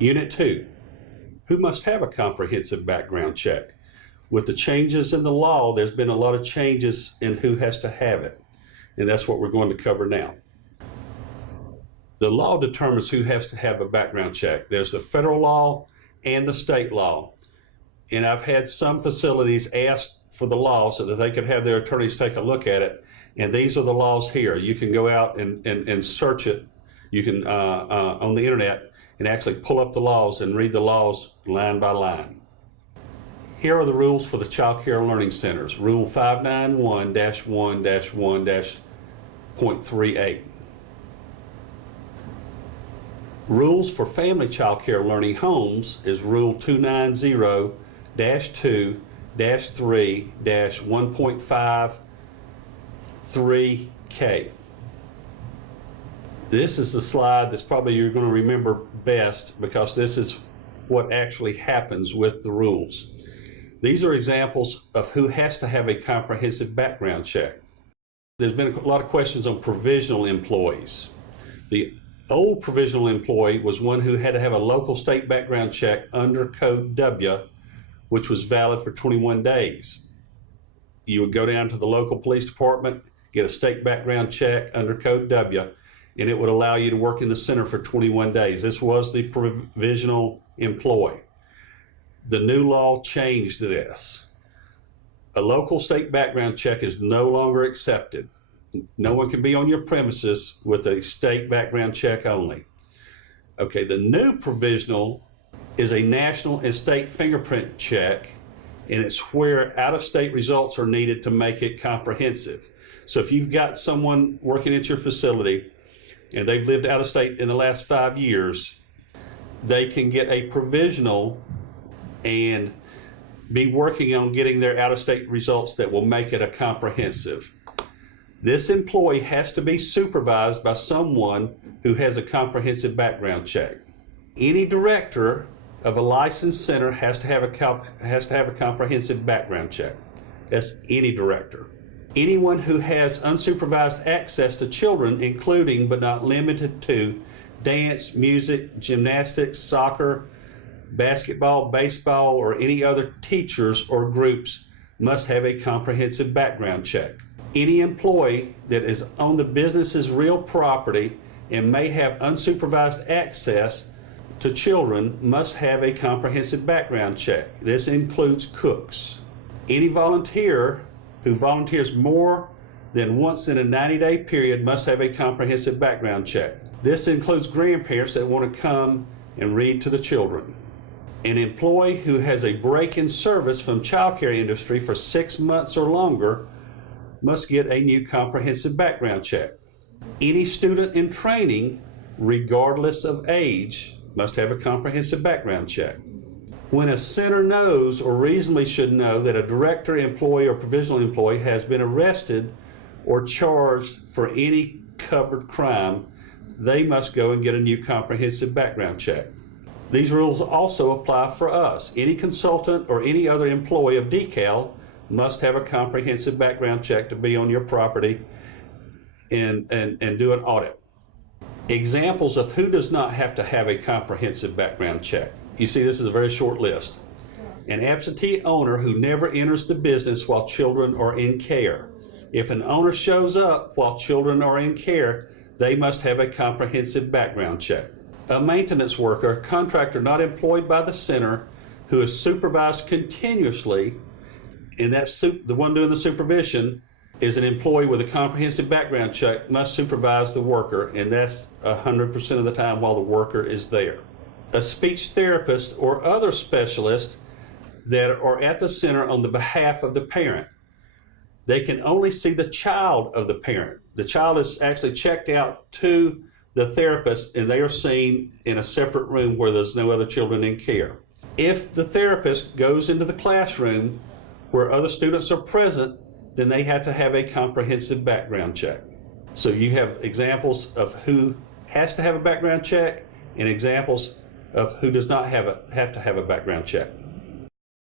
Unit 2, who must have a comprehensive background check? With the changes in the law, there's been a lot of changes in who has to have it, and that's what we're going to cover now. The law determines who has to have a background check. There's the federal law and the state law, and I've had some facilities ask for the law so that they could have their attorneys take a look at it, and these are the laws here. You can go out and search it. You can on the internet and actually pull up the laws and read the laws line by line. Here are the rules for the Child Care Learning Centers. Rule 591-1-1-.38. Rules for Family Child Care Learning Homes is Rule 290-2-3-1.53K. This is the slide that's probably you're going to remember best because this is what actually happens with the rules. These are examples of who has to have a comprehensive background check. There's been a lot of questions on provisional employees. The old provisional employee was one who had to have a local state background check under Code W, which was valid for 21 days. You would go down to the local police department, get a state background check under Code W, and it would allow you to work in the center for 21 days. This was the provisional employee. The new law changed this. A local state background check is no longer accepted. No one can be on your premises with a state background check only. Okay, the new provisional is a national and state fingerprint check, and it's where out-of-state results are needed to make it comprehensive. So if you've got someone working at your facility and they've lived out of state in the last 5 years, they can get a provisional and be working on getting their out-of-state results that will make it a comprehensive. This employee has to be supervised by someone who has a comprehensive background check. Any director of a licensed center has to have a comprehensive background check. That's any director. Anyone who has unsupervised access to children, including but not limited to dance, music, gymnastics, soccer, basketball, baseball, or any other teachers or groups must have a comprehensive background check. Any employee that is on the business's real property and may have unsupervised access to children must have a comprehensive background check. This includes cooks. Any volunteer who volunteers more than once in a 90-day period must have a comprehensive background check. This includes grandparents that want to come and read to the children. An employee who has a break in service from child care industry for 6 months or longer must get a new comprehensive background check. Any student in training, regardless of age, must have a comprehensive background check. When a center knows or reasonably should know that a director, employee, or provisional employee has been arrested or charged for any covered crime, they must go and get a new comprehensive background check. These rules also apply for us. Any consultant or any other employee of DECAL must have a comprehensive background check to be on your property and do an audit. Examples of who does not have to have a comprehensive background check. You see, this is a very short list. An absentee owner who never enters the business while children are in care. If an owner shows up while children are in care, they must have a comprehensive background check. A maintenance worker, contractor not employed by the center, who is supervised continuously, and that's the one doing the supervision is an employee with a comprehensive background check, must supervise the worker, and that's 100% of the time while the worker is there. A speech therapist or other specialist that are at the center on the behalf of the parent. They can only see the child of the parent. The child is actually checked out to the therapist, and they are seen in a separate room where there's no other children in care. If the therapist goes into the classroom where other students are present, then they have to have a comprehensive background check. So you have examples of who has to have a background check and examples of who does not have to have a background check.